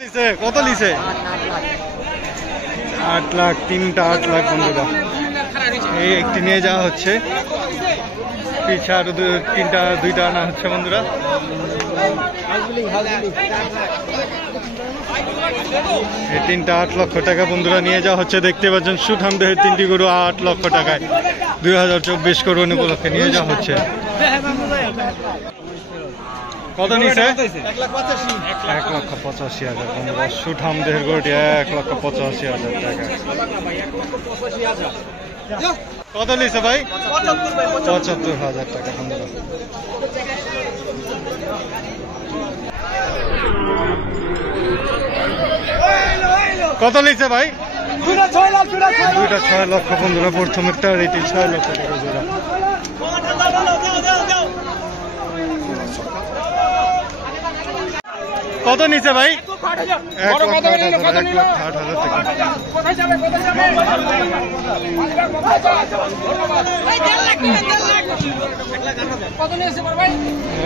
কত লিছে? 8 লাখ, তিনটা 8 লাখ বন্ধুরা। এই একটি নিয়ে যাওয়া হচ্ছে, পিছে আরো দুইটা আনা হচ্ছে বন্ধুরা। এই তিনটা 8 লক্ষ টাকা বন্ধুরা নিয়ে যাওয়া হচ্ছে। দেখতে পাচ্ছেন সুঠাম দেহের তিনটি গরু 8 লক্ষ টাকায় 2024 করোন উপলক্ষে নিয়ে যাওয়া হচ্ছে। কত নিছে? 1,85,000 বন্ধুরা। সুঠাম দেহের গরুটি 1,85,000 টাকা। কত নিছে ভাই? 75,000 টাকা বন্ধুরা। কত নিছে ভাই? 6 লক্ষ বন্ধুরা। প্রথমেরটা এটি 6 লক্ষ টাকা জোড়া। কত নিছে ভাই? 1,08,000 টাকা।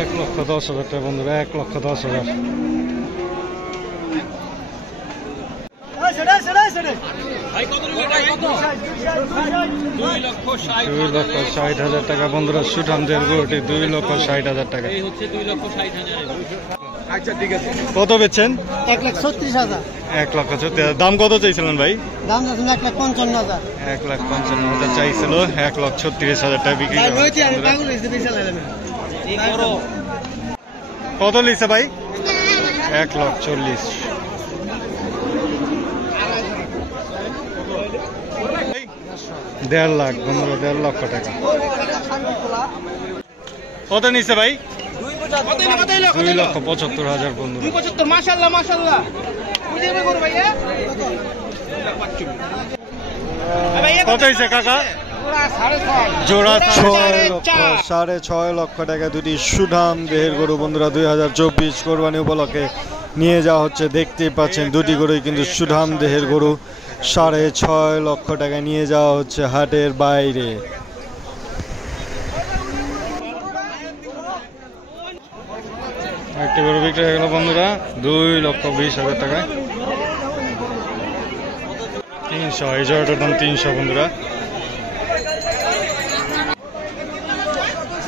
1,10,000 টাকা বন্ধুরা। 1,10,000। 2,60,000 টাকা বন্ধুরা। সুঠাম দেহের গরুটি 2,60,000 টাকা। কত বেচছেন? 1,36,000। 1,36,000। দাম কত চাইছিলেন ভাই? দাম 1,55,000। 1,55,000 চাইছিল। 1,36,000 টাকা বিক্রি করা। কত লিছে ভাই? 1,40,000। দেড় লাখ বন্ধুরা। 1.5 লক্ষ টাকা। কত নিছে ভাই? 2,75,000 বন্ধুরা। কত হয়েছে কাকা? জোড়া 6.5 লক্ষ টাকা। দুটি সুঠাম দেহের গরু বন্ধুরা। 2024 কোরবানি উপলক্ষে নিয়ে যাওয়া হচ্ছে। দেখতেই পাচ্ছেন দুটি গরুই কিন্তু সুঠাম দেহের গরু। 6.5 লক্ষ টাকা নিয়ে যাওয়া হচ্ছে হাটের বাইরে। একটা গরু বিক্রি হয়ে গেল বন্ধুরা 2,20,000 টাকায়। 300। এই জোড়াটার দাম 300 বন্ধুরা।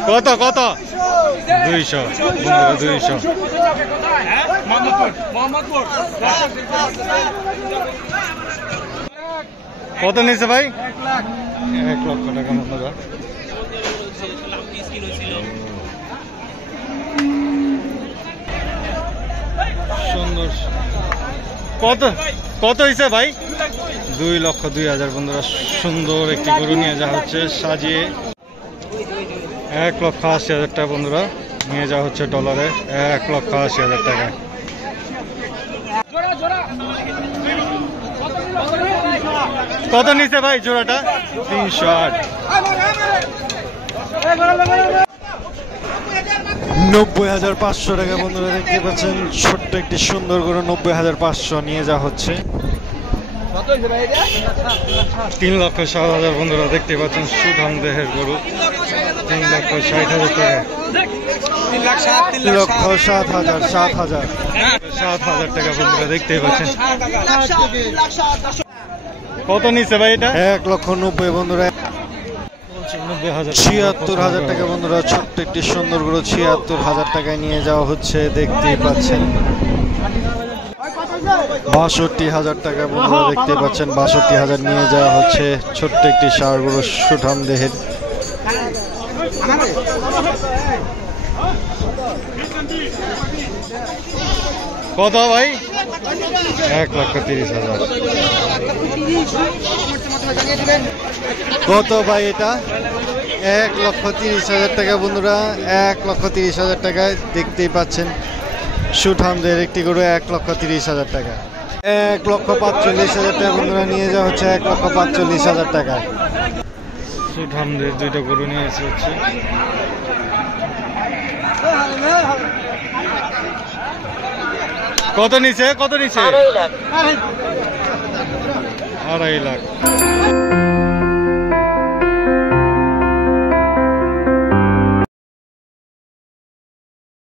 কত কত? 200 বন্ধুরা। 200। কত নিয়েছে ভাই? 1 লক্ষ টাকা বন্ধুরা। সুন্দর। কত কত হয়েছে ভাই? 2,02,000 বন্ধুরা। সুন্দর একটি গরু নিয়ে যাওয়া হচ্ছে সাজিয়ে। 1,80,000 টাকা বন্ধুরা নিয়ে যাওয়া হচ্ছে ডলারে। 1,80,000 টাকা। কত নিছে ভাই জোড়াটা? 308। 90,500 টাকা বন্ধুরা। দেখতে পাচ্ছেন ছোট্ট একটি সুন্দর গরু 90,500 নিয়ে যাওয়া হচ্ছে। 3,60,000 বন্ধুরা। দেখতে পাচ্ছেন সুঠাম দেহের গরু। 3,60,000 টাকা। 3,07,000। 7,000 টাকা বন্ধুরা। দেখতে পাচ্ছেন। কত নিচ্ছে ভাই এটা? 1,90,000 বন্ধুরা। 76,000 টাকা বন্ধুরা। ছোট্ট একটি সুন্দর গরু 76,000 টাকায় নিয়ে যাওয়া হচ্ছে। দেখতেই পাচ্ছেন। 62,000 টাকা বন্ধুরা। দেখতে পাচ্ছেন 62,000 নিয়ে যাওয়া হচ্ছে। ছোট্ট একটি ষাঁড় গরু সুঠাম দেহের। কত ভাই? 1,30,000। কত ভাই এটা? 1,30,000 টাকা বন্ধুরা। 1,30,000 টাকায় দেখতেই পাচ্ছেন সুঠাম দেহের একটি গরু। 1,30,000 টাকা। 1,45,000 টাকা বন্ধুরা নিয়ে যাওয়া হচ্ছে। 1,45,000 টাকায়। সুঠাম দেহের দুইটা গরু নিয়ে এসে হচ্ছে। কত নিছে? কত নিছে? 2.5 লাখ।